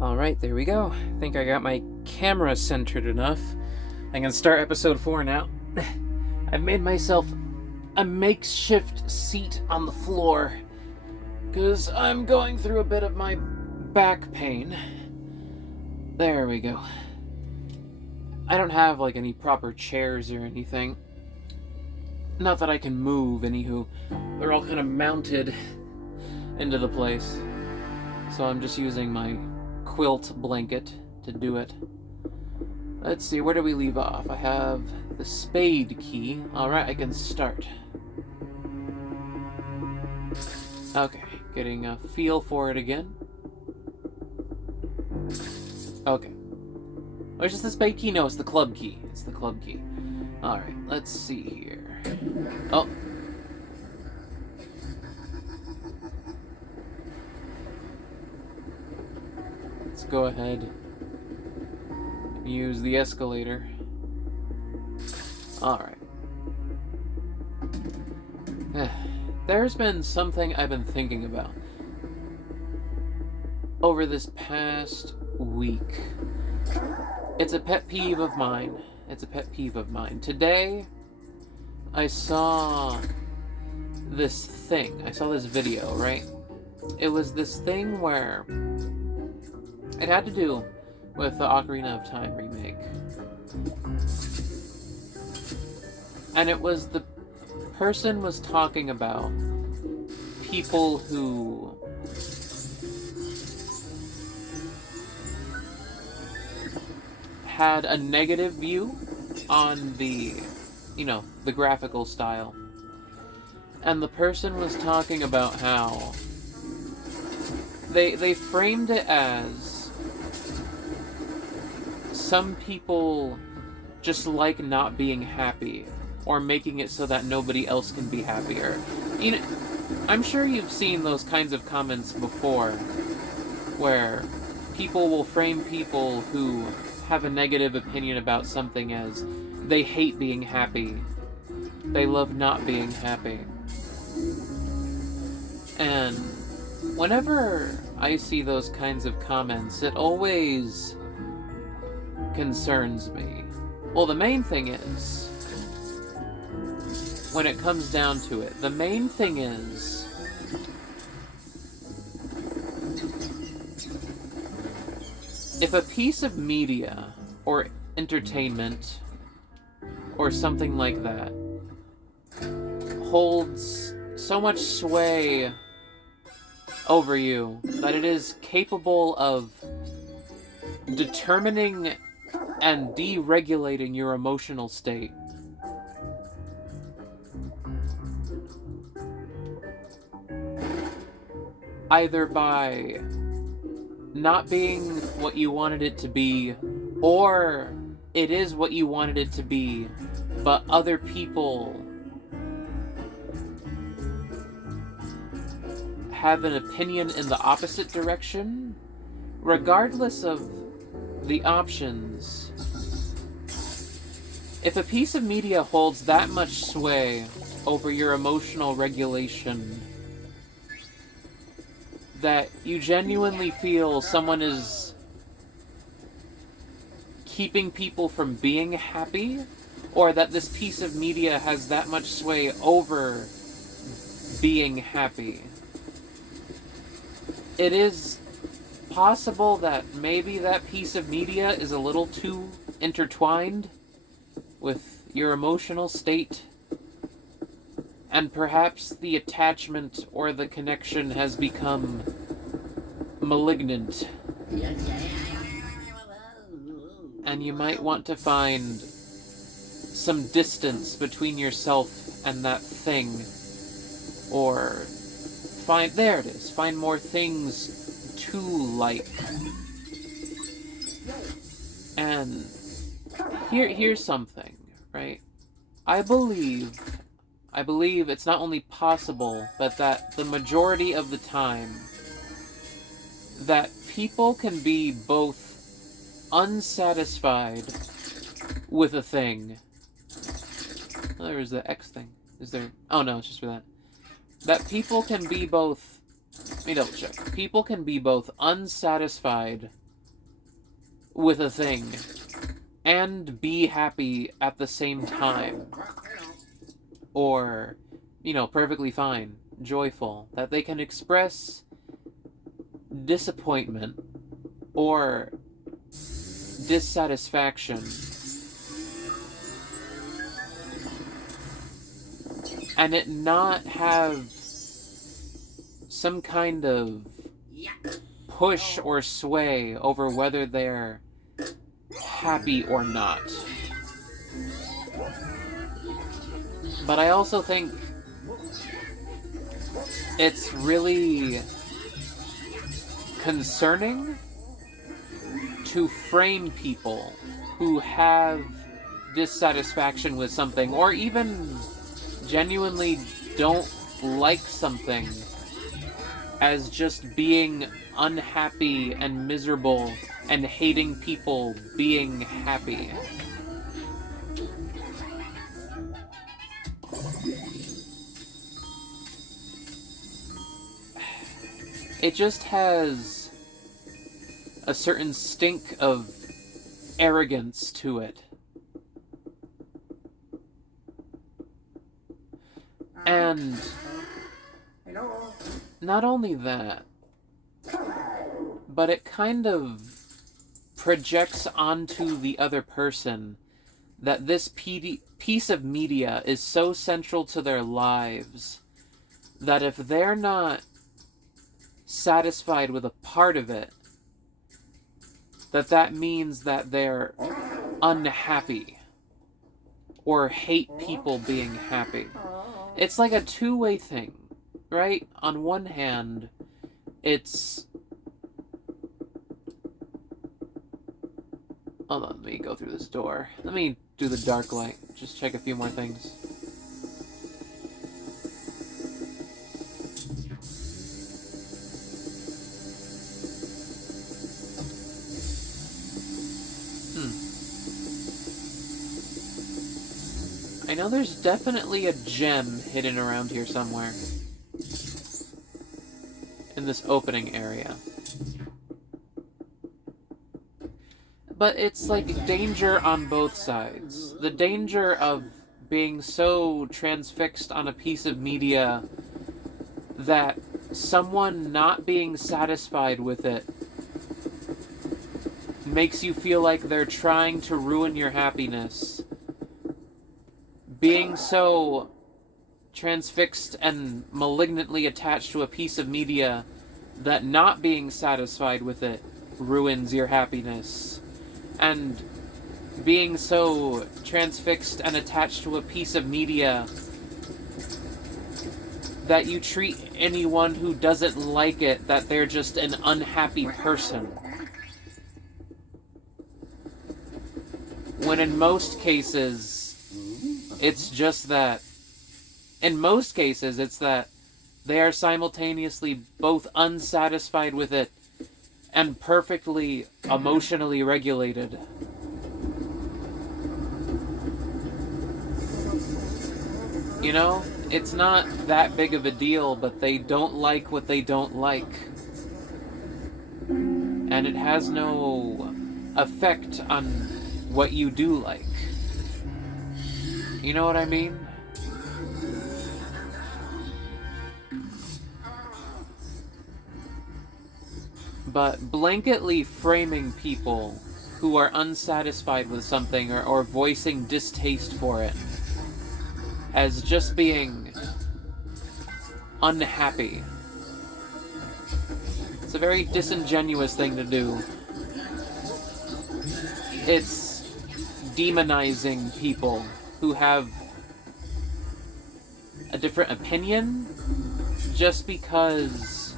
Alright, there we go. I think I got my camera centered enough. I can start episode 4 now. I've made myself a makeshift seat on the floor, because I'm going through a bit of my back pain. There we go. I don't have, any proper chairs or anything. Not that I can move, anywho. They're all kind of mounted into the place. So I'm just using my quilt blanket to do it. Let's see, where do we leave off? I have the spade key. Alright, I can start. Okay, getting a feel for it again. Okay. Oh, is this the spade key? No, it's the club key. It's the club key. Alright, let's see here. Oh. Let's go ahead and use the escalator. Alright. There's been something I've been thinking about over this past week. It's a pet peeve of mine. Today, I saw this thing. I saw this video, right? It was this thing where it had to do with the Ocarina of Time remake. And it was the person was talking about people who had a negative view on the graphical style. And the person was talking about how they framed it as some people just like not being happy, or making it so that nobody else can be happier. I'm sure you've seen those kinds of comments before, where people will frame people who have a negative opinion about something as they hate being happy, they love not being happy. And whenever I see those kinds of comments, it always concerns me. Well, the main thing is, when it comes down to it, the main thing is if a piece of media or entertainment or something like that holds so much sway over you that it is capable of determining and deregulating your emotional state, either by not being what you wanted it to be, or it is what you wanted it to be, but other people have an opinion in the opposite direction. Regardless of the options, if a piece of media holds that much sway over your emotional regulation that you genuinely feel someone is keeping people from being happy, or that this piece of media has that much sway over being happy, it is possible that maybe that piece of media is a little too intertwined with your emotional state, and perhaps the attachment or the connection has become malignant. And you might want to find some distance between yourself and that thing. Or find more things to like. And here's something, right? I believe it's not only possible, but that the majority of the time, that people can be both unsatisfied with a thing. Oh, there's the X thing. Is there? Oh no, it's just for that. That people can be both. Let me double check. People can be both unsatisfied with a thing and be happy at the same time. Or, perfectly fine, joyful. That they can express disappointment or dissatisfaction and it not have some kind of push or sway over whether they're happy or not. But I also think it's really concerning to frame people who have dissatisfaction with something, or even genuinely don't like something, as just being unhappy and miserable and hating people being happy. It just has a certain stink of arrogance to it. And not only that, but it kind of projects onto the other person that this piece of media is so central to their lives that if they're not satisfied with a part of it, that means that they're unhappy or hate people being happy. It's like a two-way thing, right? On one hand, it's... Hold on, let me go through this door. Let me do the dark light. Just check a few more things. I know there's definitely a gem hidden around here somewhere. In this opening area. But it's like danger on both sides. The danger of being so transfixed on a piece of media that someone not being satisfied with it makes you feel like they're trying to ruin your happiness. Being so transfixed and malignantly attached to a piece of media that not being satisfied with it ruins your happiness. And being so transfixed and attached to a piece of media that you treat anyone who doesn't like it that they're just an unhappy person. When in most cases, it's just that... In most cases, it's that they are simultaneously both unsatisfied with it and perfectly emotionally regulated. You know, it's not that big of a deal, but they don't like what they don't like. And it has no effect on what you do like. You know what I mean? But blanketly framing people who are unsatisfied with something or voicing distaste for it as just being unhappy. It's a very disingenuous thing to do. It's demonizing people who have a different opinion just because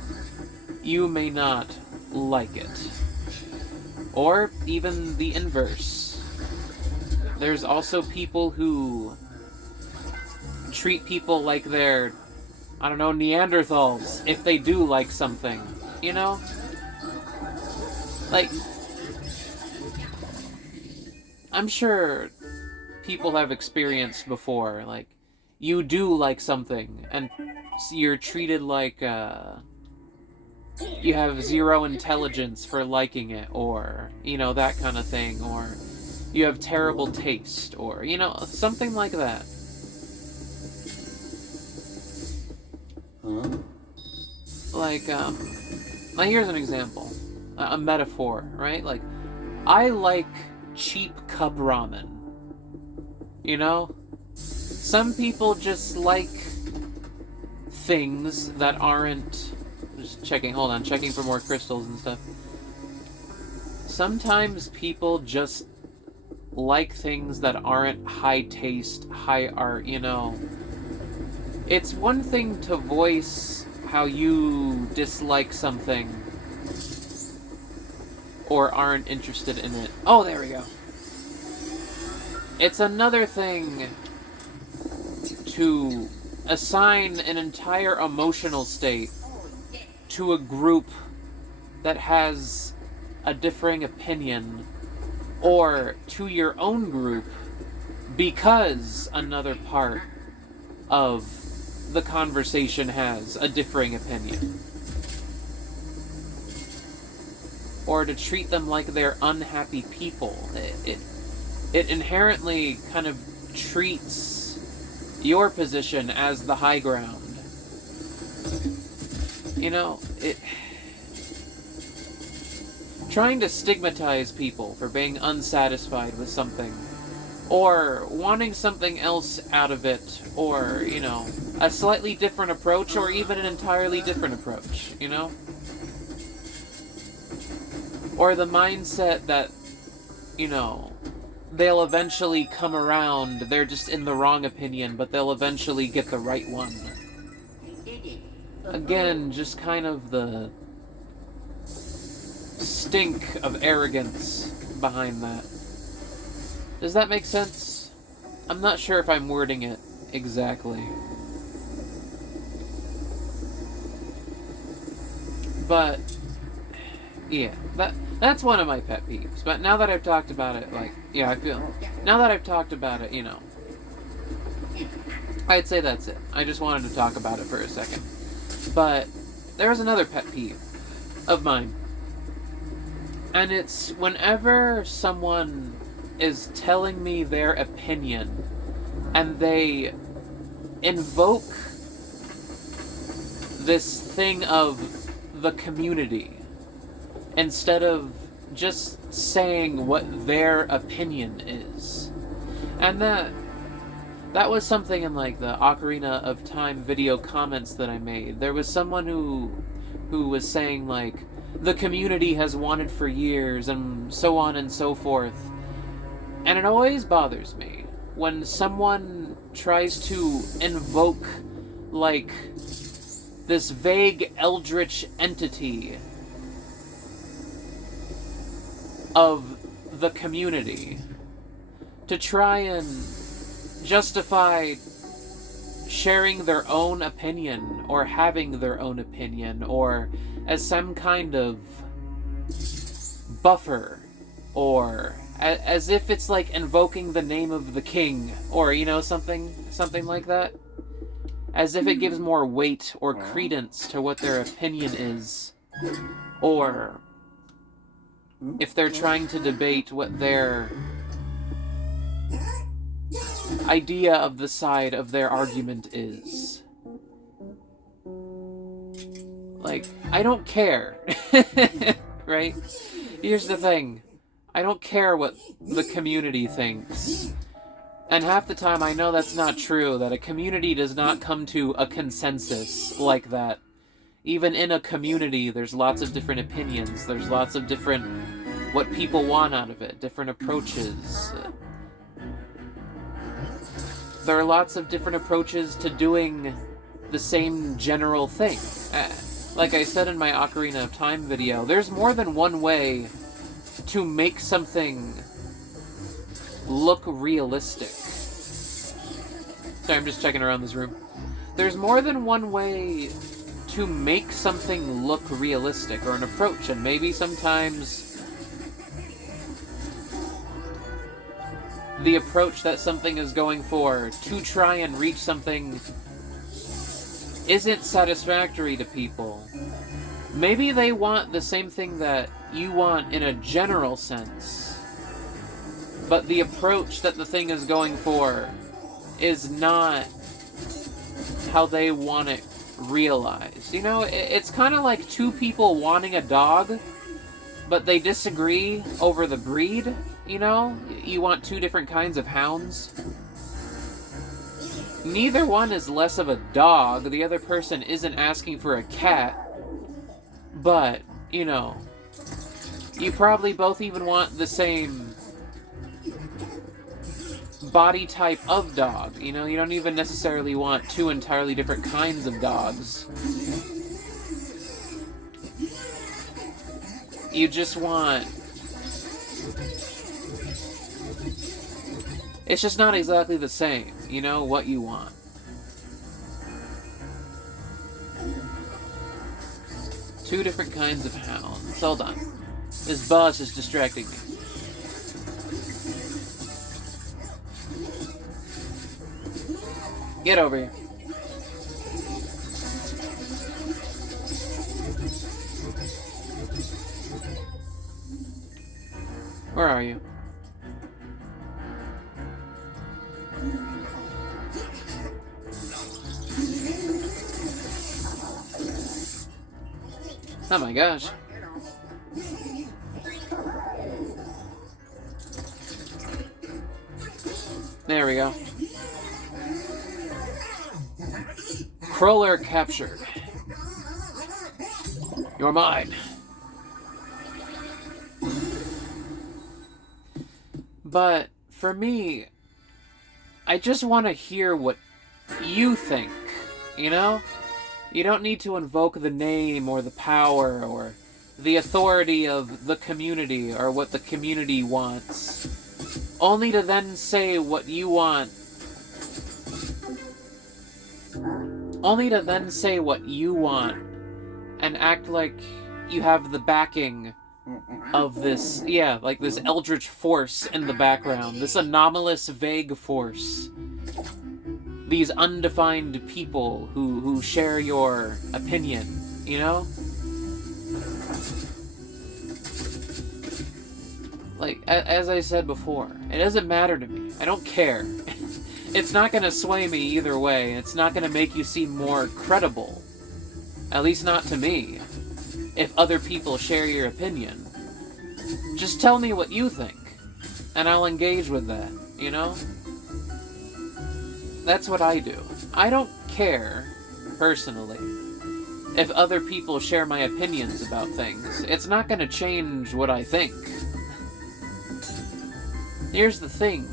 you may not like it. Or even the inverse. There's also people who treat people like they're, I don't know, Neanderthals if they do like something, you know? Like, I'm sure people have experienced before, like, you do like something, and you're treated like, you have zero intelligence for liking it, or, you know, that kind of thing, or you have terrible taste, or, you know, something like that. Like, here's an example. A metaphor, right? Like, I like cheap cup ramen. You know? Some people just like things that aren't... Just checking, hold on, checking for more crystals and stuff. Sometimes people just like things that aren't high taste, high art, you know. It's one thing to voice how you dislike something or aren't interested in it. Oh, there we go. It's another thing to assign an entire emotional state to a group that has a differing opinion, or to your own group because another part of the conversation has a differing opinion. Or to treat them like they're unhappy people. It inherently kind of treats your position as the high ground. You know, trying to stigmatize people for being unsatisfied with something, or wanting something else out of it, or, you know, a slightly different approach, or even an entirely different approach, you know? Or the mindset that, you know, they'll eventually come around, they're just in the wrong opinion, but they'll eventually get the right one. Again, just kind of the stink of arrogance behind that. Does that make sense? I'm not sure if I'm wording it exactly. But, yeah, that's one of my pet peeves. But now that I've talked about it, like, yeah, I feel, now that I've talked about it, you know, I'd say that's it. I just wanted to talk about it for a second. But there's another pet peeve of mine. And it's whenever someone is telling me their opinion and they invoke this thing of the community instead of just saying what their opinion is. And that was something in, like, the Ocarina of Time video comments that I made. There was someone who was saying, like, the community has wanted for years, and so on and so forth. And it always bothers me when someone tries to invoke, like, this vague eldritch entity of the community to try and justify sharing their own opinion or having their own opinion, or as some kind of buffer, or as if it's like invoking the name of the king, or, you know, something like that, as if it gives more weight or credence to what their opinion is, or if they're trying to debate what their idea of the side of their argument is. Like, I don't care. Right? Here's the thing. I don't care what the community thinks. And half the time I know that's not true, that a community does not come to a consensus like that. Even in a community, there's lots of different opinions. There's lots of different... what people want out of it. Different approaches. There are lots of different approaches to doing the same general thing. Like I said in my Ocarina of Time video, there's more than one way to make something look realistic. Sorry, I'm just checking around this room. There's more than one way to make something look realistic, or an approach, and maybe sometimes the approach that something is going for to try and reach something isn't satisfactory to people. Maybe they want the same thing that you want in a general sense, but the approach that the thing is going for is not how they want it realized. You know, it's kind of like two people wanting a dog, but they disagree over the breed, you know? You want two different kinds of hounds. Neither one is less of a dog. The other person isn't asking for a cat. But, you know, you probably both even want the same body type of dog. You know, you don't even necessarily want two entirely different kinds of dogs. You just want... It's just not exactly the same, you know, what you want. Two different kinds of hounds. Hold on. This boss is distracting me. Get over here. Where are you? Oh my gosh. There we go. Crawler captured. You're mine. But for me, I just want to hear what you think, you know? You don't need to invoke the name or the power or the authority of the community or what the community wants. Only to then say what you want. Only to then say what you want and act like you have the backing of this, yeah, like this eldritch force in the background. This anomalous, vague force. These undefined people who share your opinion, you know? Like, as I said before, it doesn't matter to me. I don't care. It's not gonna sway me either way. It's not gonna make you seem more credible. At least not to me. If other people share your opinion. Just tell me what you think. And I'll engage with that, you know? That's what I do. I don't care, personally, if other people share my opinions about things. It's not gonna change what I think. Here's the thing.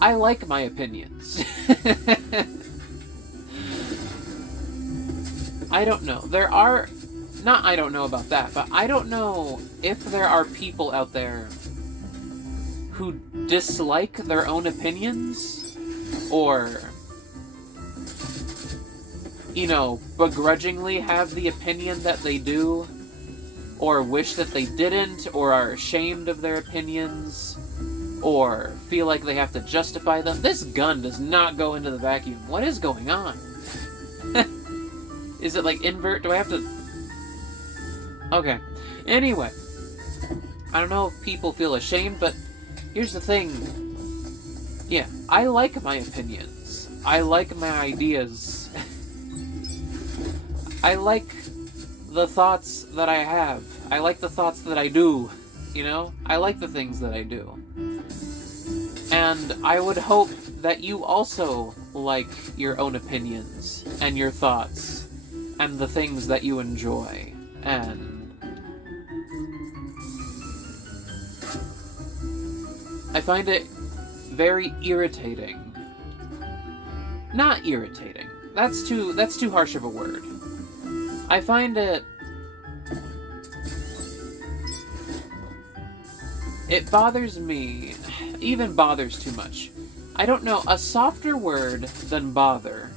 I like my opinions. I don't know. There are... Not I don't know about that, but I don't know if there are people out there who dislike their own opinions, or, you know, begrudgingly have the opinion that they do, or wish that they didn't, or are ashamed of their opinions, or feel like they have to justify them. This gun does not go into the vacuum. What is going on? Is it like invert? Do I have to... Okay. Anyway. I don't know if people feel ashamed, but here's the thing. Yeah, I like my opinions. I like my ideas. I like the thoughts that I have. I like the thoughts that I do. You know? I like the things that I do. And I would hope that you also like your own opinions and your thoughts and the things that you enjoy. And I find it very irritating. Not irritating. That's too harsh of a word. I find it bothers me, even bothers too much. I don't know, a softer word than bother.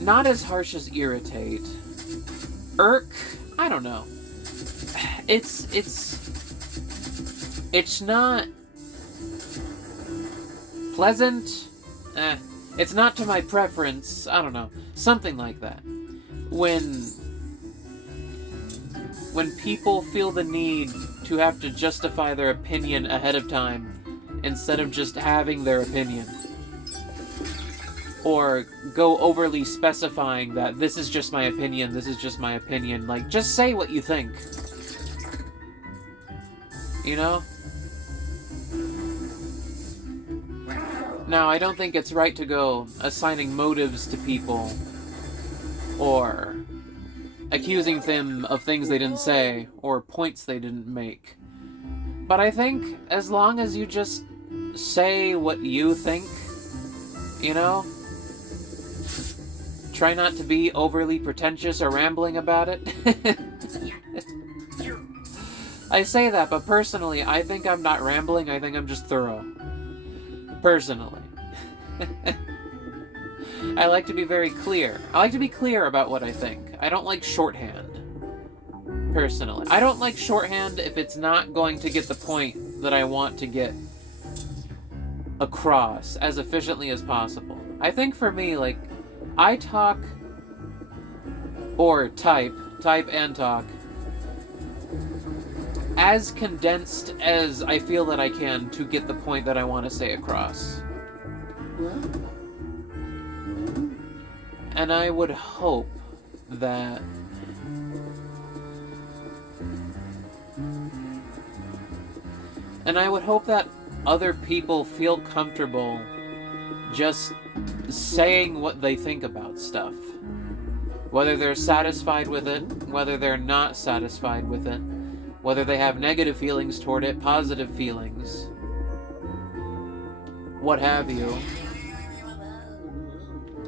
Not as harsh as irritate. Irk? I don't know. It's not pleasant. It's not to my preference. I don't know. Something like that. When when people feel the need to have to justify their opinion ahead of time instead of just having their opinion. Or go overly specifying that this is just my opinion, this is just my opinion. Like, just say what you think. You know? Now, I don't think it's right to go assigning motives to people or accusing them of things they didn't say or points they didn't make. But I think as long as you just say what you think, you know? Try not to be overly pretentious or rambling about it. I say that, but personally, I think I'm not rambling, I think I'm just thorough. Personally. I like to be very clear. I like to be clear about what I think. I don't like shorthand. Personally. I don't like shorthand if it's not going to get the point that I want to get across as efficiently as possible. I think for me, like, I talk or type and talk as condensed as I feel that I can to get the point that I want to say across. And I would hope that other people feel comfortable just saying what they think about stuff. Whether they're satisfied with it, whether they're not satisfied with it, whether they have negative feelings toward it, positive feelings, what have you.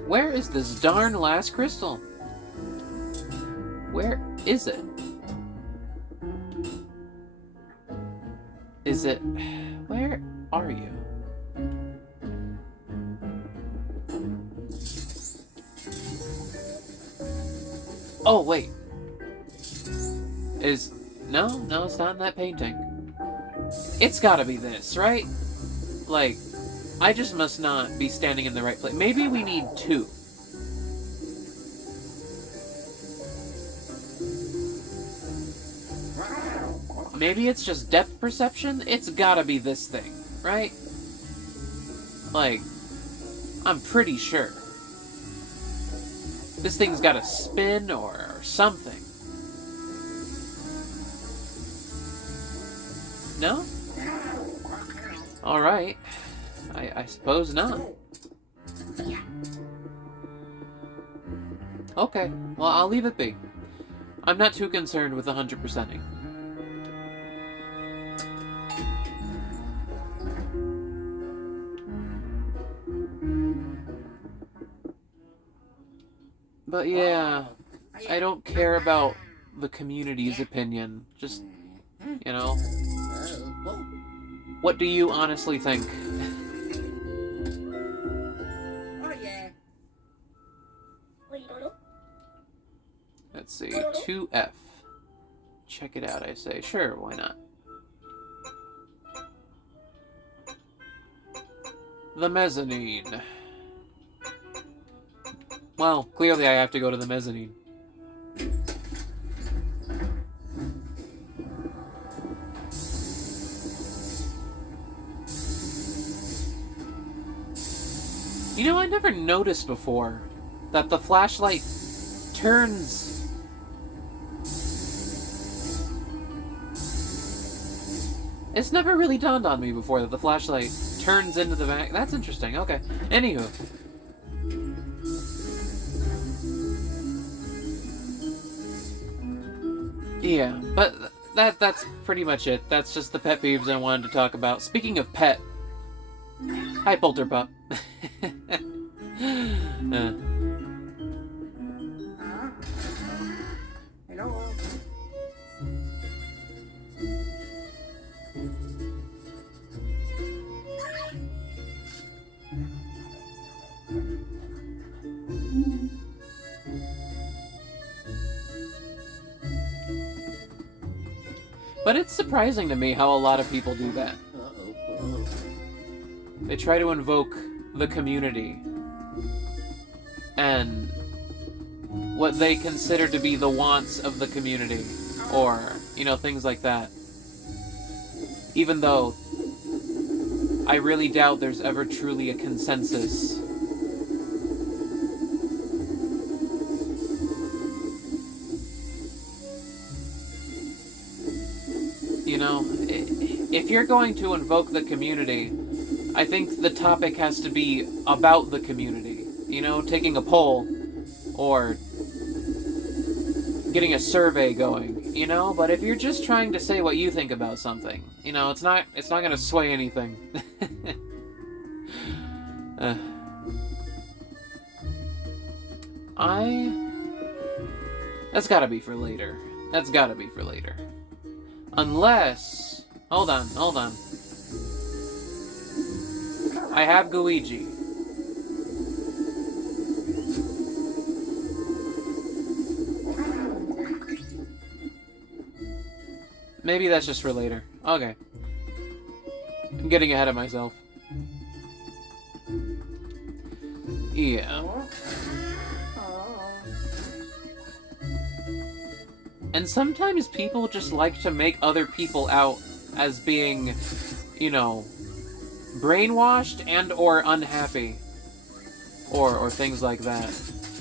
Where is this darn last crystal? Where is it? Is it... Where are you? Oh, wait. No, it's not in that painting. It's gotta be this, right? Like, I just must not be standing in the right place. Maybe we need two. Maybe it's just depth perception? It's gotta be this thing, right? Like, I'm pretty sure. This thing's gotta spin or something. No? Alright. I suppose not. Okay, well, I'll leave it be. I'm not too concerned with 100%ing. But yeah, I don't care about the community's opinion. Just, you know, what do you honestly think? Let's see, 2F. Check it out, I say. Sure, why not? The mezzanine. Well, clearly I have to go to the mezzanine. You know, I never noticed before that the flashlight turns... It's never really dawned on me before that the flashlight turns into the back. That's interesting, okay. Anywho. Yeah, but that's pretty much it. That's just the pet peeves I wanted to talk about. Speaking of pet... Hi, Polterpup. Hello. But it's surprising to me how a lot of people do that. They try to invoke the community and what they consider to be the wants of the community or, you know, things like that. Even though I really doubt there's ever truly a consensus. You know, if you're going to invoke the community, I think the topic has to be about the community. You know, taking a poll or getting a survey going, you know? But if you're just trying to say what you think about something, you know, it's not going to sway anything. That's got to be for later. That's got to be for later. Unless... Hold on. I have Luigi. Maybe that's just for later. Okay. I'm getting ahead of myself. Yeah. And sometimes people just like to make other people out as being, you know, brainwashed and or unhappy. Or things like that.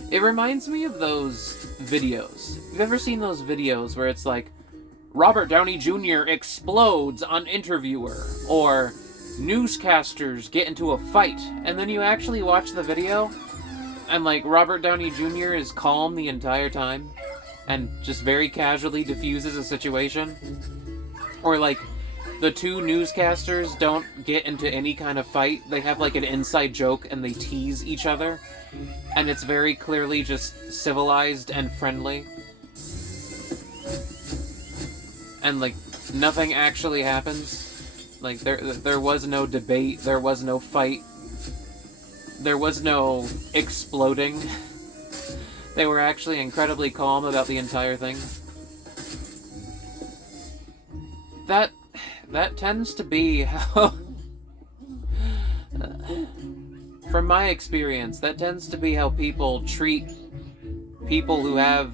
It reminds me of those videos. You've ever seen those videos where it's like, Robert Downey Jr. explodes on interviewer, or newscasters get into a fight, and then you actually watch the video, and like Robert Downey Jr. is calm the entire time, and just very casually diffuses a situation. Or like, the two newscasters don't get into any kind of fight, they have like an inside joke and they tease each other, and it's very clearly just civilized and friendly. And, like, nothing actually happens. Like, there was no debate, there was no fight, there was no exploding. They were actually incredibly calm about the entire thing. That tends to be how... from my experience, that tends to be how people treat people who have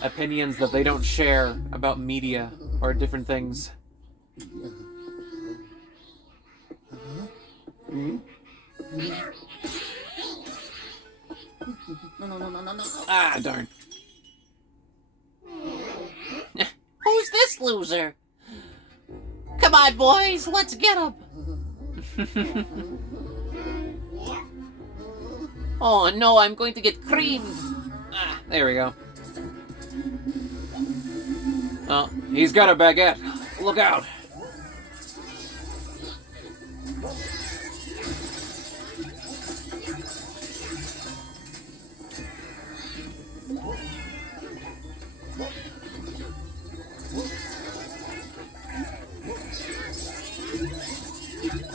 opinions that they don't share about media or different things. Ah, darn. Who's this loser? Come on, boys, let's get him. Oh no, I'm going to get creamed. Ah, there we go. Oh, he's got a baguette. Look out.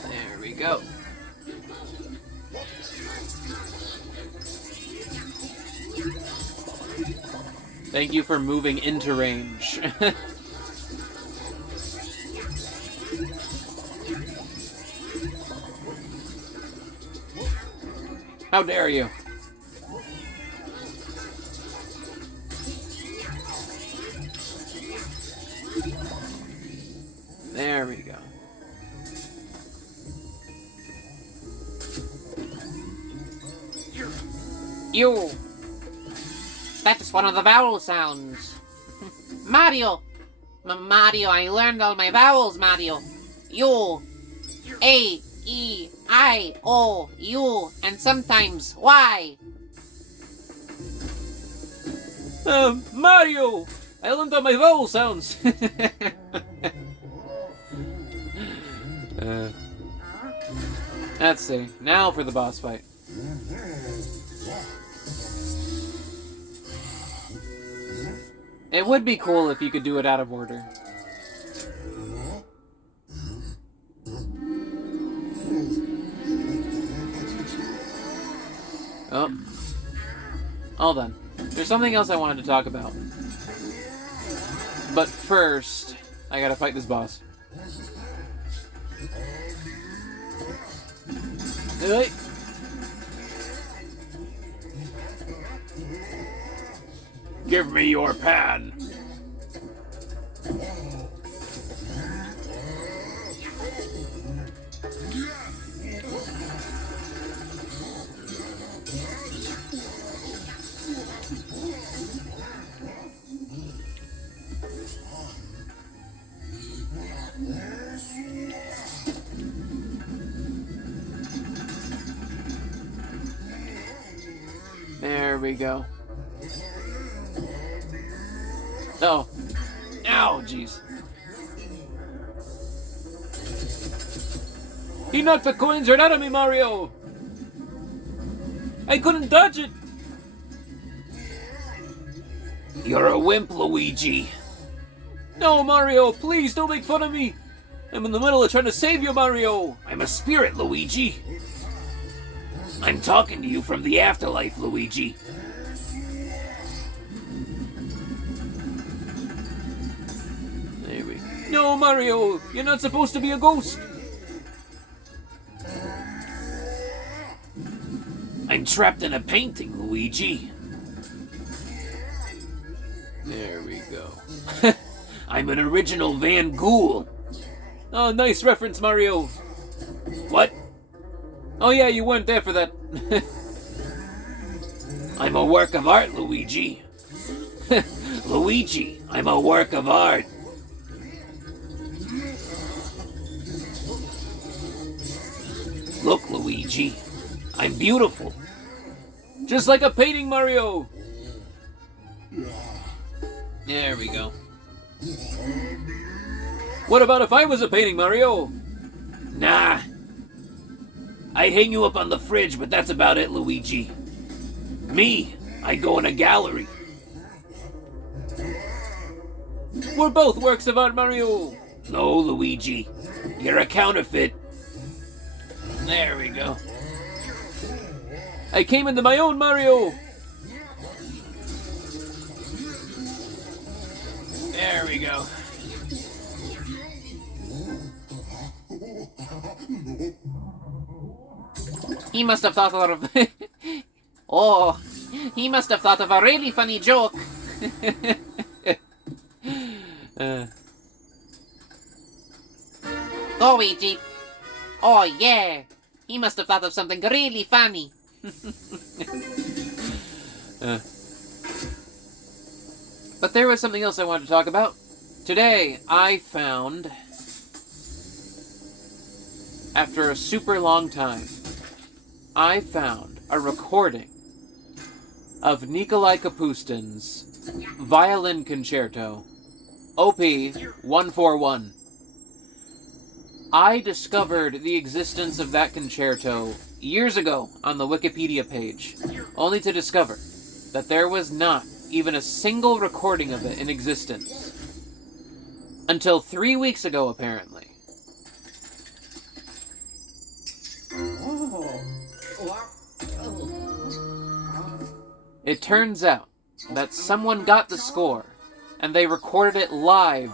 There we go. Thank you for moving into range. How dare you? There we go. You. That is one of the vowel sounds. Mario. Mario, I learned all my vowels, Mario. U, A, E, I, O, U, and sometimes Y. Mario! I learned all my vowel sounds! Let's see. Now for the boss fight. It would be cool if you could do it out of order. Oh. Hold on. There's something else I wanted to talk about. But first, I gotta fight this boss. Hey. Give me your pan. There we go. Oh. Ow, jeez. He knocked the coins right out of me, Mario! I couldn't dodge it! You're a wimp, Luigi. No, Mario, please don't make fun of me! I'm in the middle of trying to save you, Mario! I'm a spirit, Luigi. I'm talking to you from the afterlife, Luigi. There we go. No, Mario! You're not supposed to be a ghost! I'm trapped in a painting, Luigi. There we go. I'm an original Van Gogh. Oh, nice reference, Mario. What? Oh yeah, you weren't there for that. I'm a work of art, Luigi. Luigi, I'm a work of art. Look, Luigi. I'm beautiful. Just like a painting, Mario. There we go. What about if I was a painting, Mario? Nah. I'd hang you up on the fridge, but that's about it, Luigi. Me, I'd go in a gallery. We're both works of art, Mario. No, Luigi. You're a counterfeit. There we go. I came into my own, Mario. There we go. He must have thought of... Oh, he must have thought of a really funny joke. Go, Luigi. Oh, yeah. He must have thought of something really funny. But there was something else I wanted to talk about. Today, I found, after a super long time, I found a recording of Nikolai Kapustin's Violin Concerto, OP 141. I discovered the existence of that concerto years ago on the Wikipedia page, only to discover that there was not even a single recording of it in existence. Until 3 weeks ago, apparently. It turns out that someone got the score, and they recorded it live.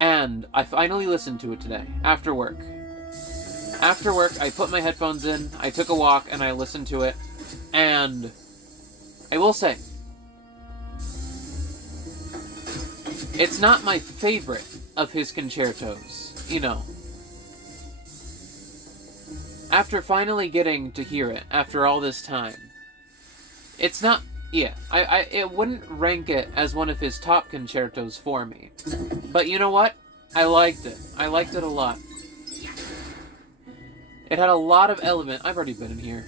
And I finally listened to it today, after work. After work, I put my headphones in, I took a walk, and I listened to it. And I will say, it's not my favorite of his concertos, you know. After finally getting to hear it, after all this time, it's not, yeah, it wouldn't rank it as one of his top concertos for me. But you know what? I liked it. I liked it a lot. It had a lot of element. I've already been in here.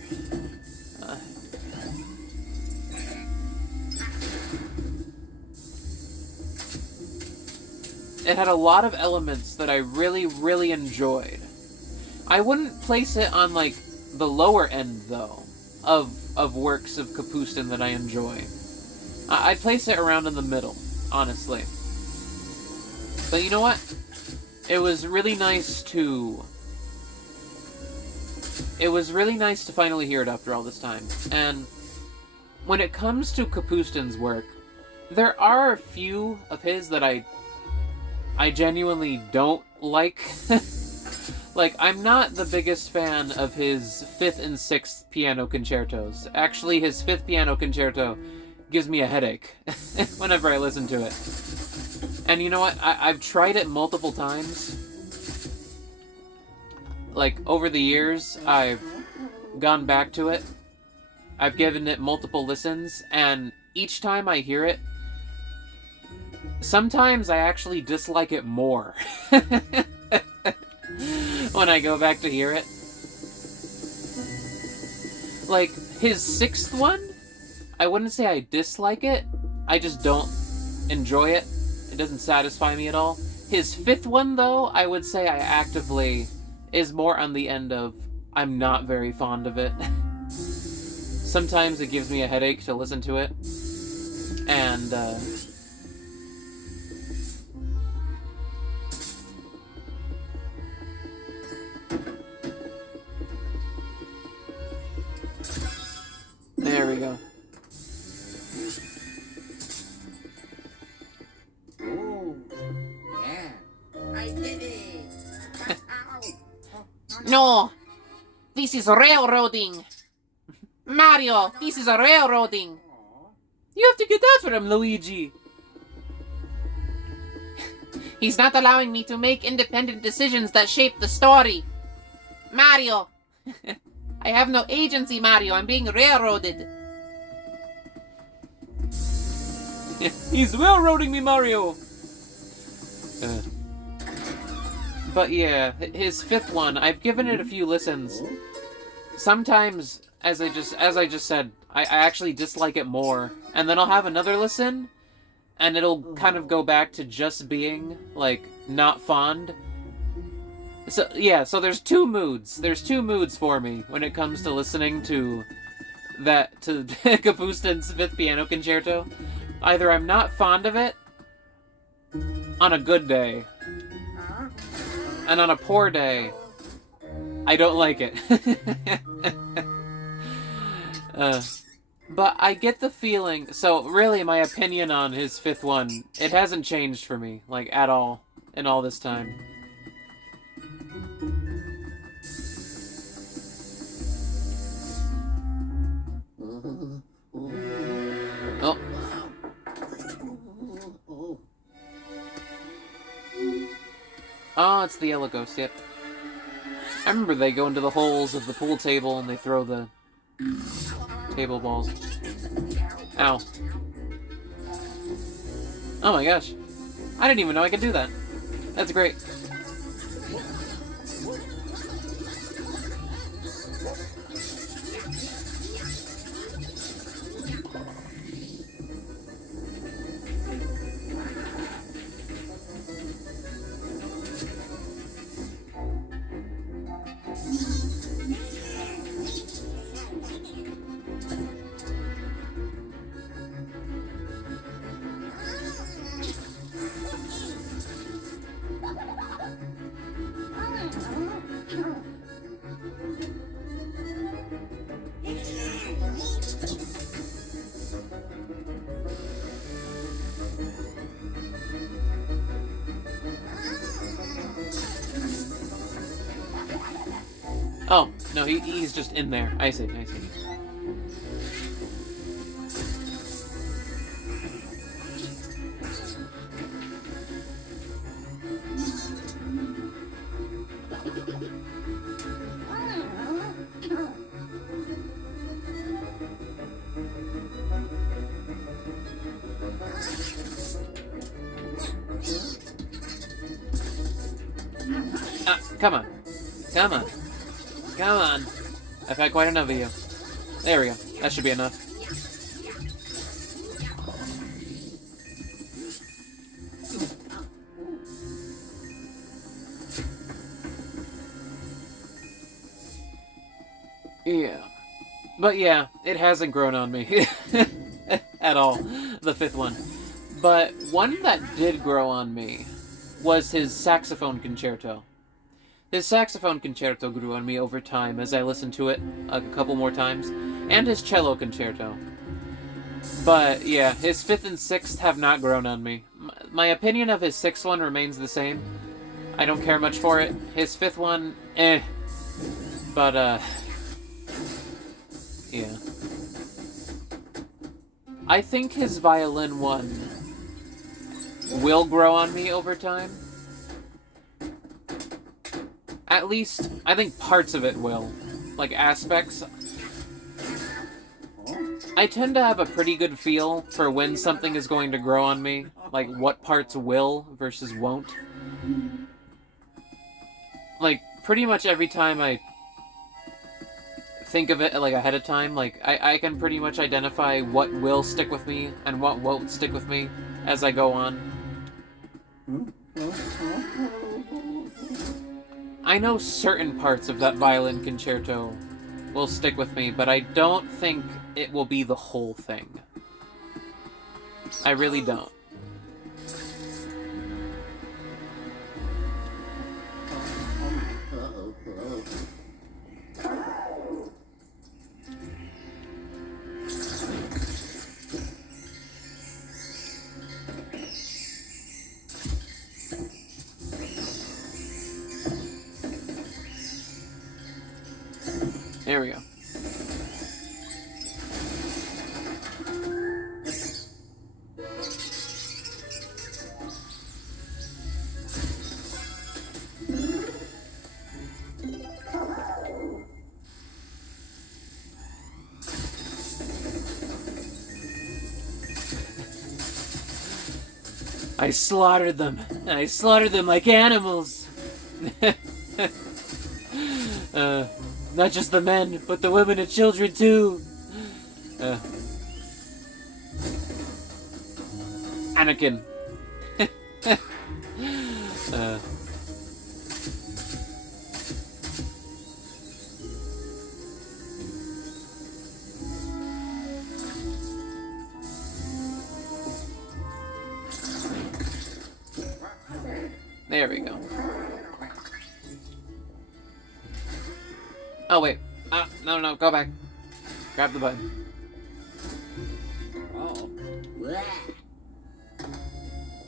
It had a lot of elements that I really, really enjoyed. I wouldn't place it on, like, the lower end, though, of works of Kapustin that I enjoy. I'd place it around in the middle, honestly. But you know what? It was really nice to... It was really nice to finally hear it after all this time. And when it comes to Kapustin's work, there are a few of his that I genuinely don't like. Like, I'm not the biggest fan of his 5th and 6th piano concertos. Actually, his 5th piano concerto gives me a headache whenever I listen to it. And you know what? I've tried it multiple times. Like, over the years, I've gone back to it. I've given it multiple listens, and each time I hear it, sometimes I actually dislike it more when I go back to hear it. Like, his sixth one, I wouldn't say I dislike it, I just don't enjoy it. It doesn't satisfy me at all. His fifth one, though, I would say I actively is more on the end of I'm not very fond of it. Sometimes it gives me a headache to listen to it. And, there we go. Oh, yeah. I did it. No! This is railroading! Mario, this is a railroading! You have to get that for him, Luigi! He's not allowing me to make independent decisions that shape the story. Mario! I have no agency, Mario. I'm being railroaded. He's railroading me, Mario! But yeah, his fifth one, I've given it a few listens. Sometimes, as I just said, I actually dislike it more. And then I'll have another listen, and it'll kind of go back to just being, like, not fond. So, yeah, so there's two moods. There's two moods for me when it comes to listening to Kapustin's Fifth Piano Concerto. Either I'm not fond of it on a good day, and on a poor day, I don't like it. But I get the feeling... So, really, my opinion on his fifth one, it hasn't changed for me, like, at all, in all this time. Oh. Oh, it's the yellow ghost, yep. I remember they go into the holes of the pool table and they throw the table balls. Ow. Oh my gosh. I didn't even know I could do that. That's great. Oh, no, he's just in there. I see, I see. Come on. Come on. Come on. I've had quite enough of you. There we go. That should be enough. Yeah. But yeah, it hasn't grown on me. At all. The fifth one. But one that did grow on me was his saxophone concerto. His saxophone concerto grew on me over time as I listened to it a couple more times, and his cello concerto. But yeah, his fifth and sixth have not grown on me. My opinion of his sixth one remains the same. I don't care much for it. His fifth one, eh. But, yeah. I think his violin one will grow on me over time. At least, I think parts of it will. Like, aspects. I tend to have a pretty good feel for when something is going to grow on me. Like, what parts will versus won't. Like, pretty much every time I think of it, like, ahead of time, like, I can pretty much identify what will stick with me and what won't stick with me as I go on. I know certain parts of that violin concerto will stick with me, but I don't think it will be the whole thing. I really don't. There we go. I slaughtered them. I slaughtered them like animals. Not just the men, but the women and children too. Anakin. There we go. Oh, wait. No, go back. Grab the button. Oh.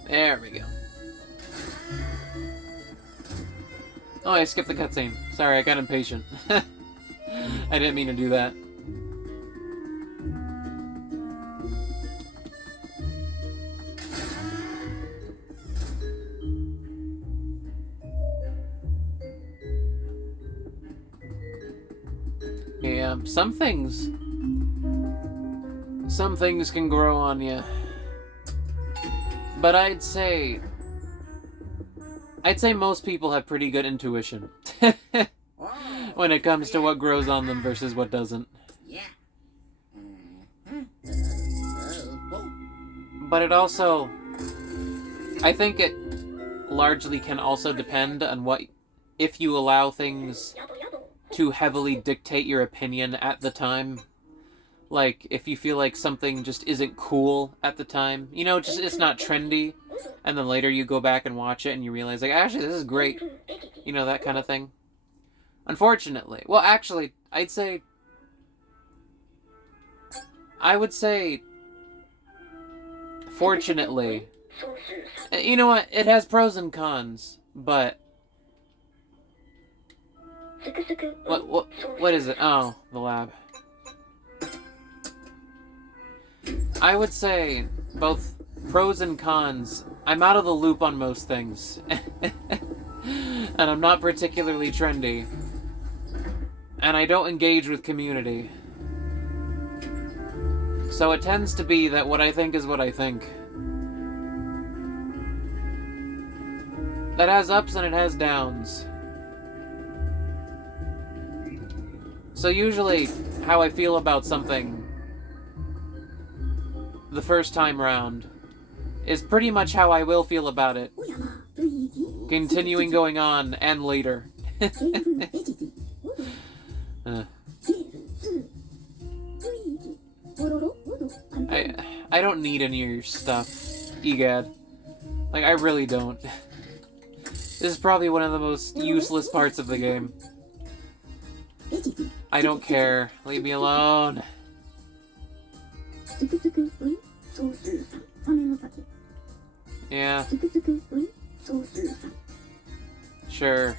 There we go. Oh, I skipped the cutscene. Sorry, I got impatient. I didn't mean to do that. Yeah, some things can grow on you. But I'd say most people have pretty good intuition when it comes to what grows on them versus what doesn't. Yeah. But it also, I think it largely can also depend on if you allow things to heavily dictate your opinion at the time. Like, if you feel like something just isn't cool at the time, you know, just it's not trendy, and then later you go back and watch it and you realize, like, actually, this is great. You know, that kind of thing. Unfortunately. Well, actually, I would say, fortunately, you know what, it has pros and cons, but what is it? Oh, the lab. I would say both pros and cons. I'm out of the loop on most things. And I'm not particularly trendy. And I don't engage with community. So it tends to be that what I think is what I think. That has ups and it has downs. So usually, how I feel about something the first time round is pretty much how I will feel about it continuing going on and later. I don't need any of your stuff, Egad. Like, I really don't. This is probably one of the most useless parts of the game. I don't care. Leave me alone. Yeah. Sure.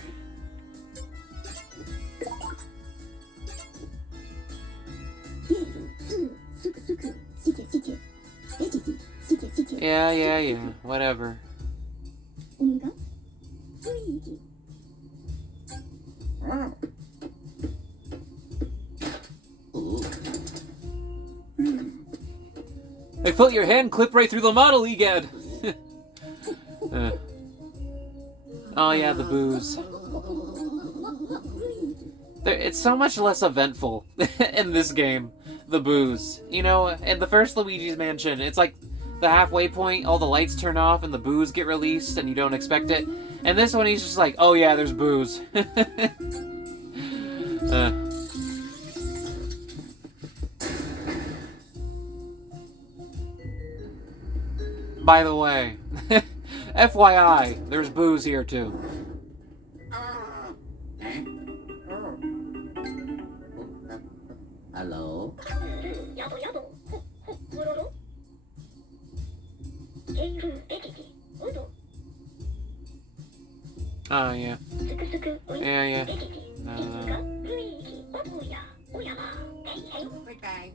Yeah. Whatever. 俺がルイージ I felt your hand clip right through the model, Egad. Oh yeah, the booze. It's so much less eventful in this game, the booze. You know, in the first Luigi's Mansion, it's like the halfway point, all the lights turn off and the booze get released and you don't expect it. And this one, he's just like, oh yeah, there's booze. By the way, FYI, there's booze here too. Hello? やぼやぼうろろジェイルエティティうど Oh yeah. すくすくうい Yeah, エ yeah. ティティいつかルイージおぶやおやまへいへい Bye-bye.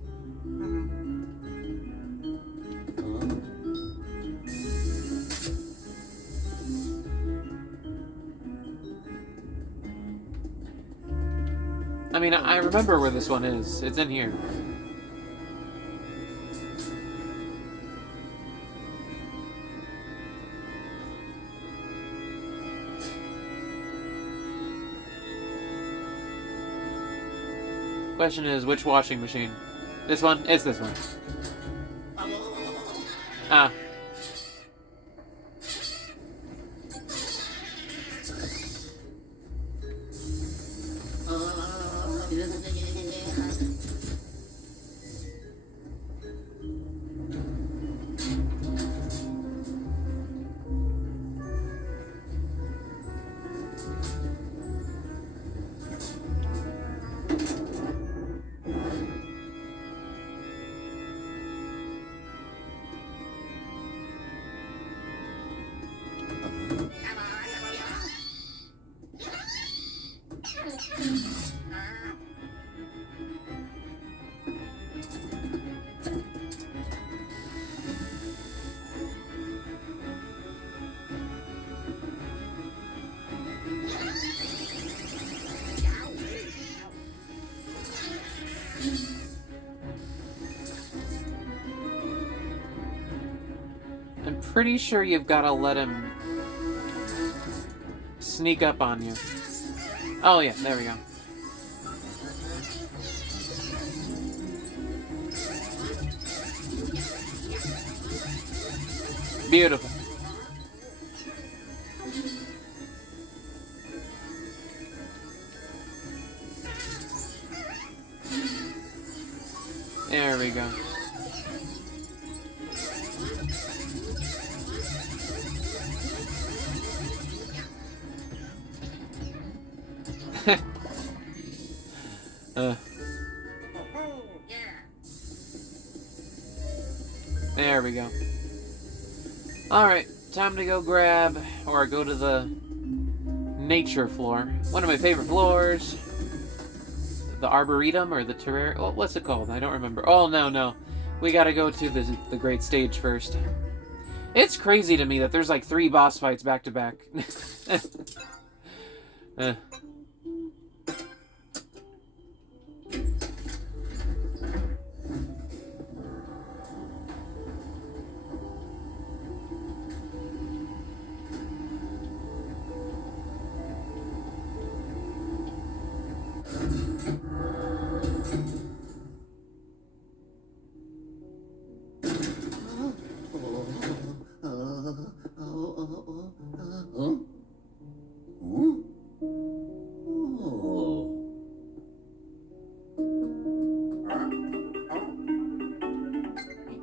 I mean, I remember where this one is. It's in here. Question is, which washing machine? This one? It's this one. Ah. I'm pretty sure you've got to let him sneak up on you. Oh yeah, there we go. Beautiful. There we go. There we go. Alright, time to go grab, or go to the nature floor. One of my favorite floors. The Arboretum, or the Terrarium? Oh, what's it called? I don't remember. Oh, no. We gotta go to the great stage first. It's crazy to me that there's like 3 boss fights back to back.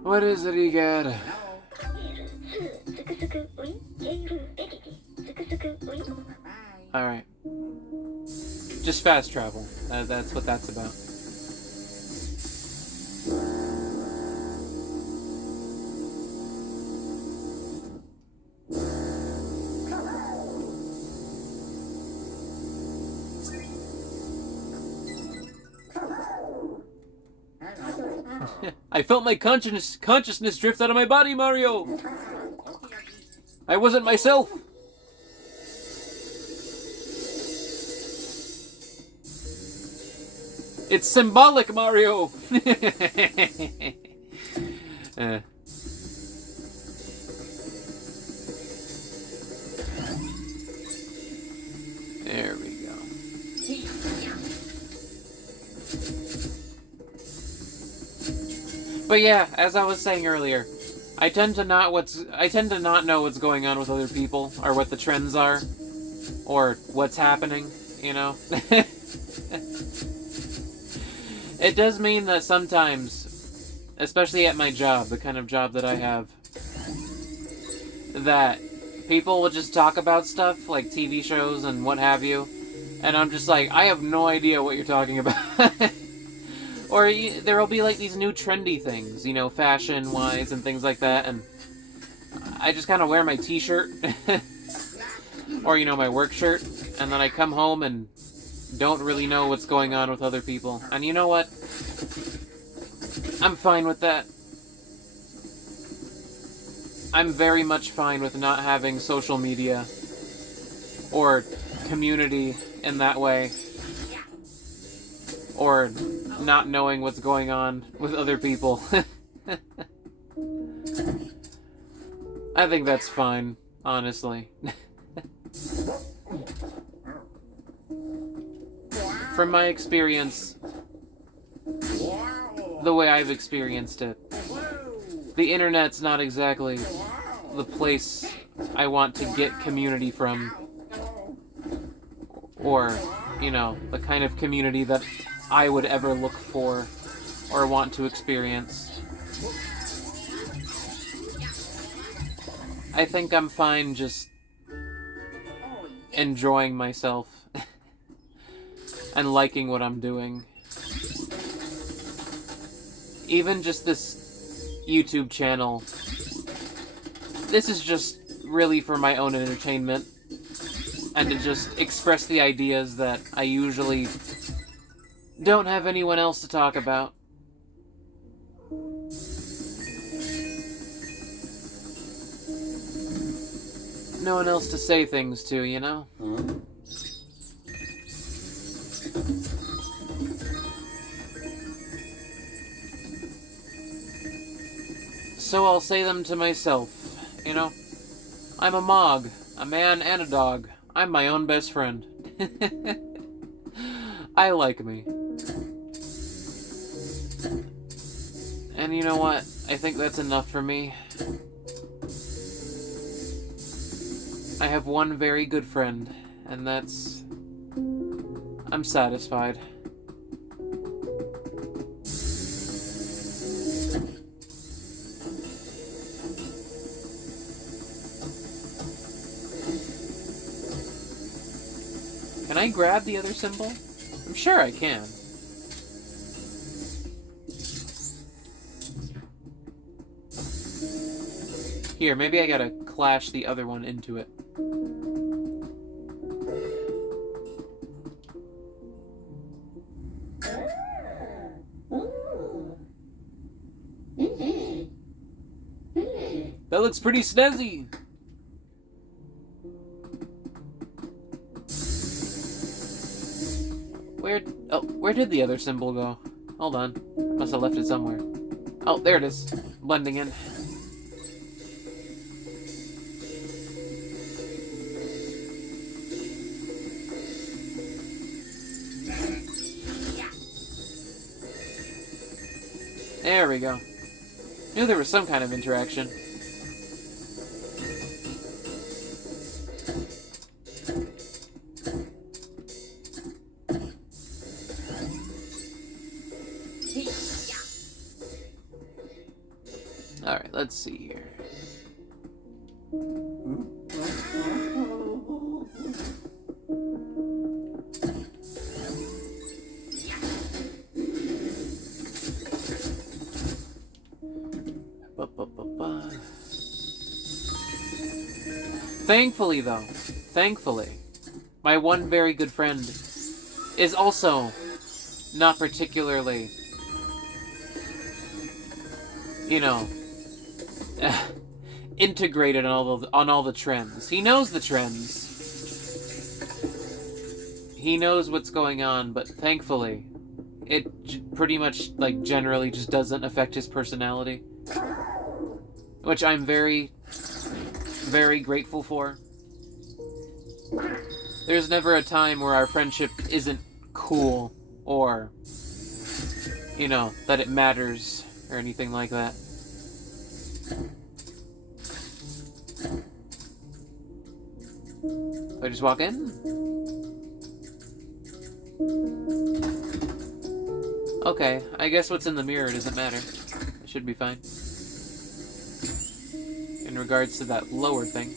What is it you got? すくすくういジェイルエティティすくすくうい Alright. Just fast travel. That's what that's about. I felt my consciousness drift out of my body, Mario! I wasn't myself! It's symbolic, Mario! There we go. But yeah, as I was saying earlier, I tend to not know what's going on with other people, or what the trends are, or what's happening, you know? It does mean that sometimes, especially at my job, the kind of job that I have, that people will just talk about stuff, like TV shows and what have you, and I'm just like, I have no idea what you're talking about. Or there will be like these new trendy things, you know, fashion-wise and things like that, and I just kind of wear my t-shirt, or, you know, my work shirt, and then I come home and don't really know what's going on with other people. And you know what? I'm fine with that. I'm very much fine with not having social media or community in that way, or not knowing what's going on with other people. I think that's fine, honestly. From my experience, the way I've experienced it, the internet's not exactly the place I want to get community from, or, you know, the kind of community that I would ever look for or want to experience. I think I'm fine just enjoying myself and liking what I'm doing. Even just this YouTube channel, this is just really for my own entertainment, and to just express the ideas that I usually don't have anyone else to talk about. No one else to say things to, you know? So I'll say them to myself, you know? I'm a Mog, a man and a dog. I'm my own best friend. I like me. And you know what? I think that's enough for me. I have one very good friend, and that's... I'm satisfied. Can I grab the other symbol? I'm sure I can. Here, maybe I gotta clash the other one into it. That looks pretty snazzy! Where did the other symbol go? Hold on. Must have left it somewhere. Oh, there it is. Blending in. There we go. Knew there was some kind of interaction. Alright, let's see here. Thankfully, my one very good friend is also not particularly you know, integrated on all the trends. He knows the trends. He knows what's going on, but thankfully, it pretty much, like, generally just doesn't affect his personality. Which I'm very, very grateful for. There's never a time where our friendship isn't cool, or, you know, that it matters, or anything like that. Do I just walk in? Okay, I guess what's in the mirror doesn't matter. It should be fine. In regards to that lower thing.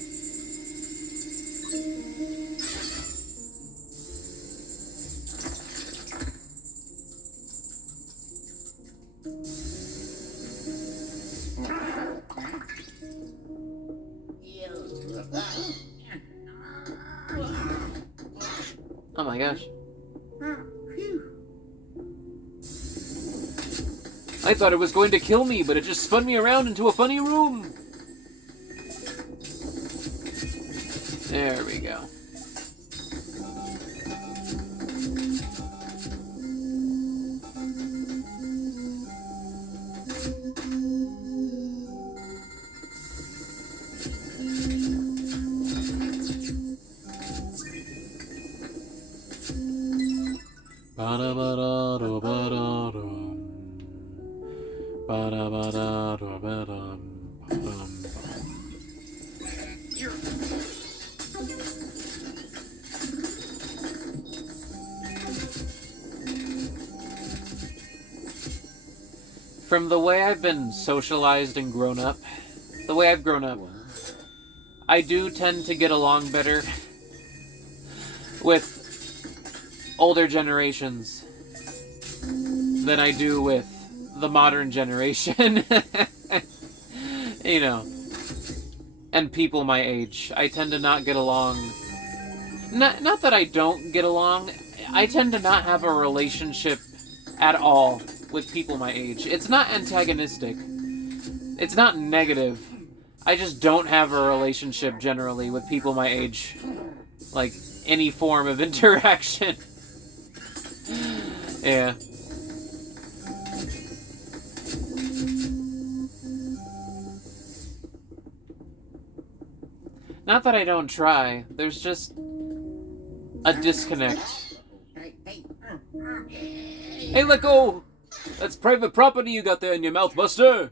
Oh my gosh. I thought it was going to kill me, but it just spun me around into a funny room. There we go. From the way I've been socialized and grown up, the way I've grown up, I do tend to get along better with older generations than I do with the modern generation. You know, and people my age. I tend to not get along. Not that I don't get along, I tend to not have a relationship at all with people my age. It's not antagonistic. It's not negative. I just don't have a relationship generally with people my age. Like, any form of interaction. Yeah. Not that I don't try. There's just a disconnect. Hey, let go! That's private property you got there in your mouth, Buster!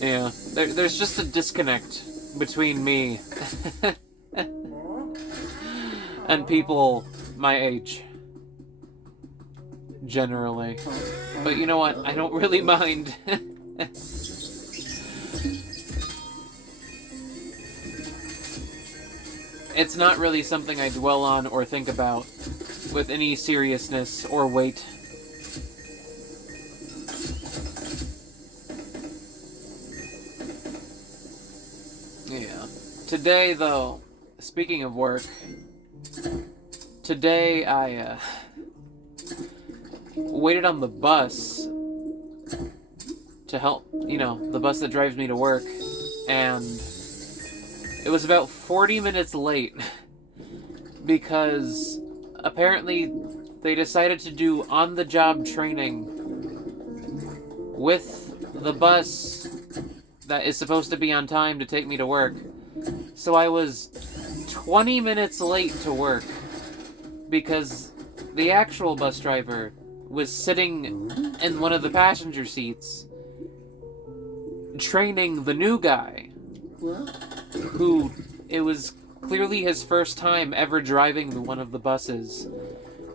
Yeah, there's just a disconnect between me and people my age. Generally. But you know what? I don't really mind. It's not really something I dwell on or think about with any seriousness or weight. Yeah. Today, though, speaking of work, today I waited on the bus to help, you know, the bus that drives me to work, and it was about 40 minutes late because apparently they decided to do on-the-job training with the bus that is supposed to be on time to take me to work. So I was 20 minutes late to work because the actual bus driver was sitting in one of the passenger seats training the new guy, who, it was clearly his first time ever driving one of the buses,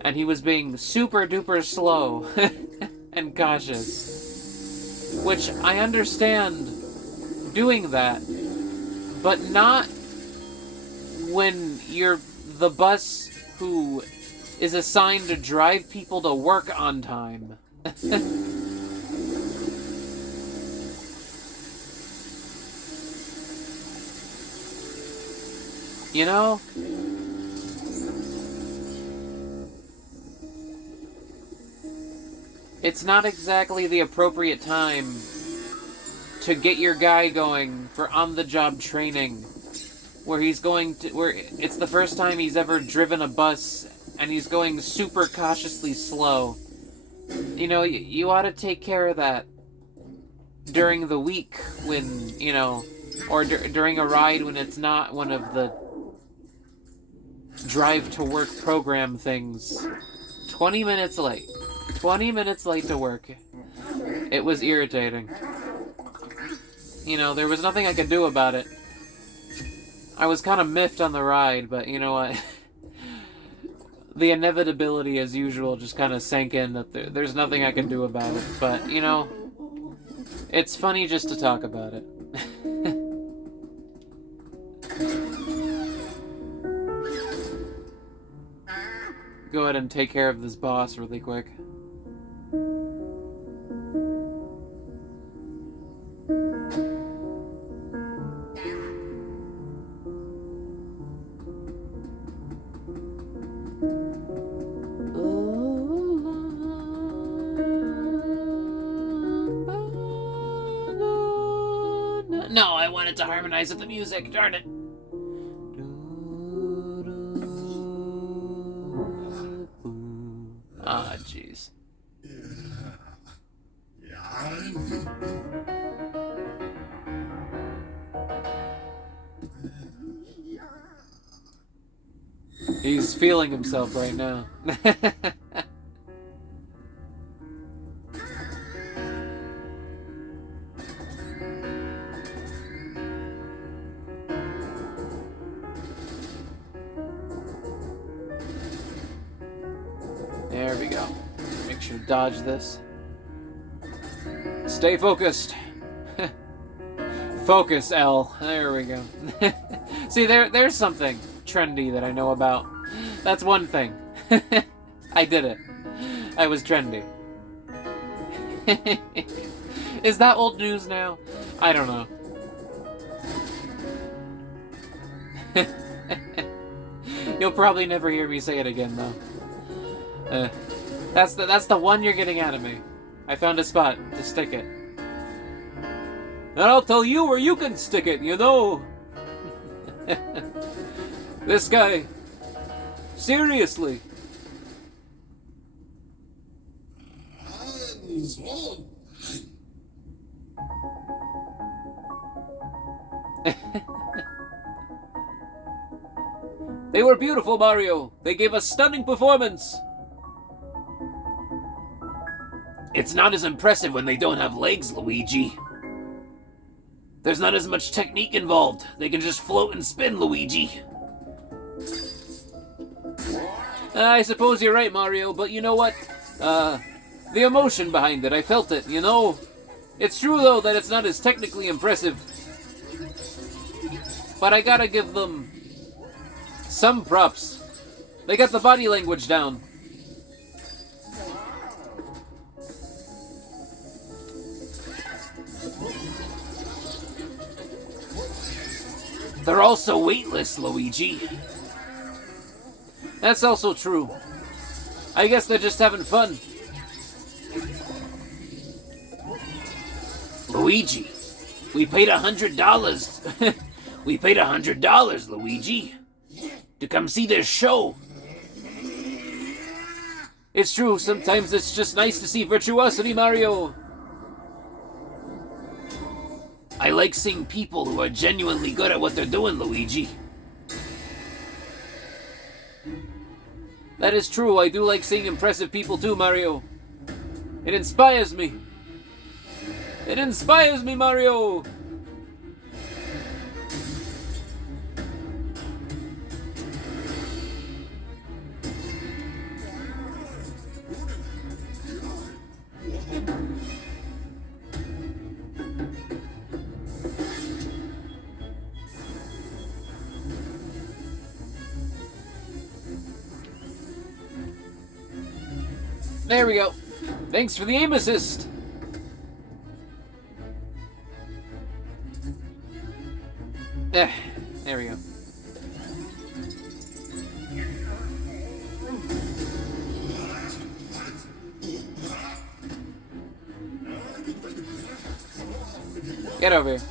and he was being super duper slow and cautious, which I understand doing that, but not when you're the bus who is assigned to drive people to work on time. You know? it's not exactly the appropriate time to get your guy going for on-the-job training, where it's the first time he's ever driven a bus, and he's going super cautiously slow. You know, you ought to take care of that during the week when, you know, or during a ride when it's not one of the drive-to-work program things. 20 minutes late. 20 minutes late to work. It was irritating. You know, there was nothing I could do about it. I was kind of miffed on the ride, but you know what? The inevitability, as usual, just kind of sank in that there's nothing I can do about it. But, you know, it's funny just to talk about it. Go ahead and take care of this boss really quick. No, I wanted to harmonize with the music, darn it. Ah, jeez. He's feeling himself right now. There we go. Make sure to dodge this. Stay focused. Focus, L. There we go. See, there's something trendy that I know about. That's one thing. I did it. I was trendy. Is that old news now? I don't know. You'll probably never hear me say it again, though. That's the one you're getting out of me. I found a spot to stick it. And I'll tell you where you can stick it, you know. This guy. Seriously. They were beautiful, Mario. They gave a stunning performance. It's not as impressive when they don't have legs, Luigi. There's not as much technique involved. They can just float and spin, Luigi. I suppose you're right, Mario, but you know what? The emotion behind it, I felt it, you know? It's true, though, that it's not as technically impressive. But I gotta give them some props. They got the body language down. They're also weightless, Luigi. That's also true. I guess they're just having fun. Luigi, we paid $100. We paid $100, Luigi, to come see this show. It's true, sometimes it's just nice to see virtuosity, Mario. I like seeing people who are genuinely good at what they're doing, Luigi. That is true, I do like seeing impressive people too, Mario. It inspires me. It inspires me, Mario! There we go. Thanks for the aim assist. There we go. Get over here.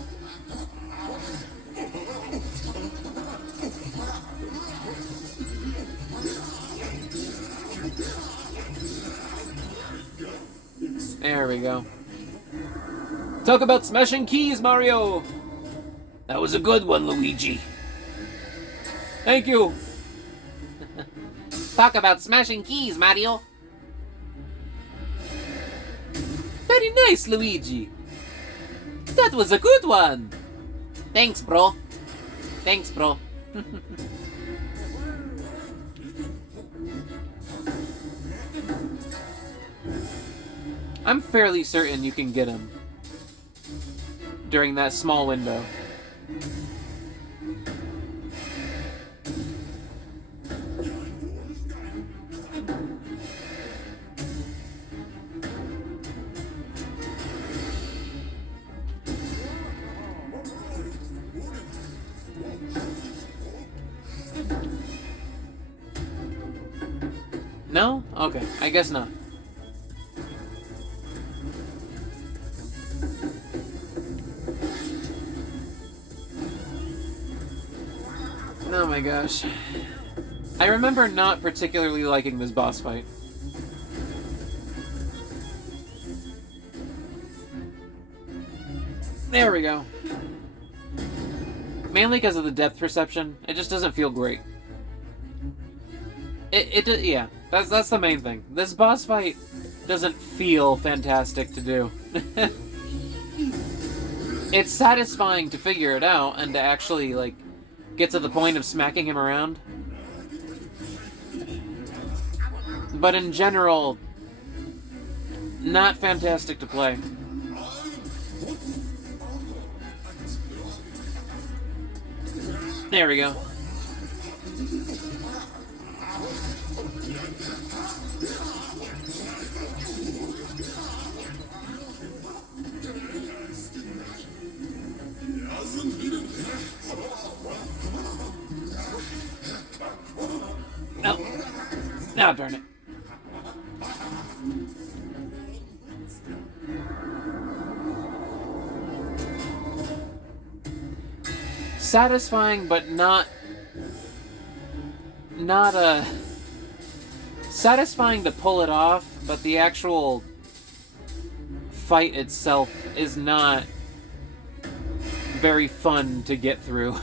There we go. Talk about smashing keys, Mario! That was a good one, Luigi. Thank you! Talk about smashing keys, Mario. Very nice, Luigi! That was a good one! Thanks, bro. Thanks, bro. I'm fairly certain you can get him during that small window. No? Okay, I guess not. Oh my gosh. I remember not particularly liking this boss fight. There we go. Mainly because of the depth perception, it just doesn't feel great. Yeah, that's the main thing. This boss fight doesn't feel fantastic to do. It's satisfying to figure it out and to actually, like, get to the point of smacking him around. But in general, not fantastic to play. There we go. No. Now darn it. Satisfying, but not satisfying to pull it off, but the actual fight itself is not very fun to get through.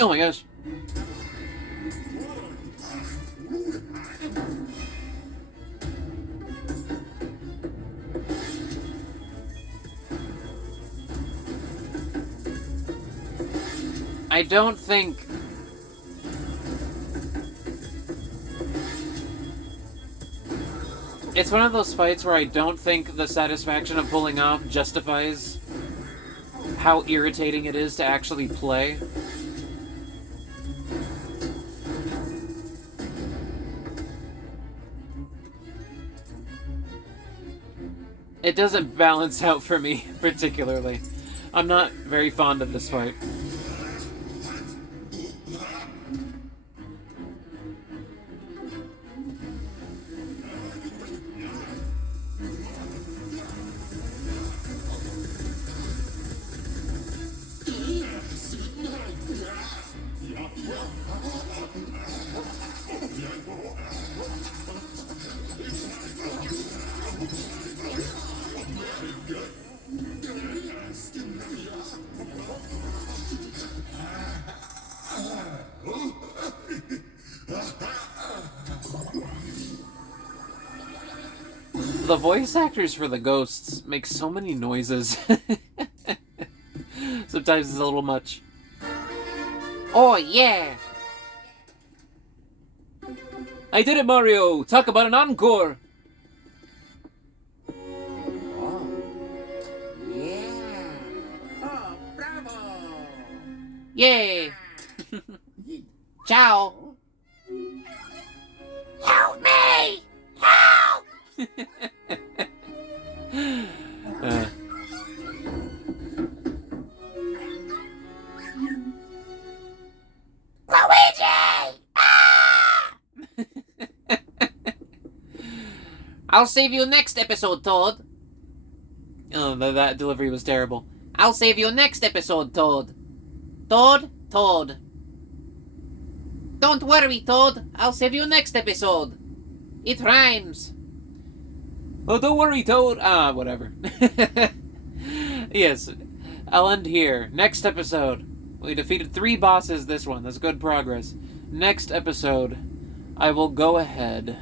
Oh my gosh. I don't think... It's one of those fights where I don't think the satisfaction of pulling off justifies how irritating it is to actually play. It doesn't balance out for me, particularly. I'm not very fond of this fight. The voice actors for the ghosts make so many noises. Sometimes it's a little much. Oh, yeah. I did it, Mario! Talk about an encore! Oh. Yeah. Oh, bravo. Yay. Ciao. Help me! Help! I'll save you next episode, Toad. Oh, that delivery was terrible. I'll save you next episode, Toad. Toad. Don't worry, Toad. I'll save you next episode. It rhymes. Oh, don't worry, Toad. Whatever. Yes, I'll end here. Next episode. We defeated 3 bosses this one. That's good progress. Next episode, I will go ahead,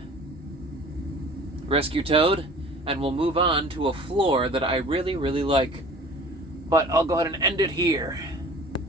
rescue Toad, and we'll move on to a floor that I really, really like. But I'll go ahead and end it here.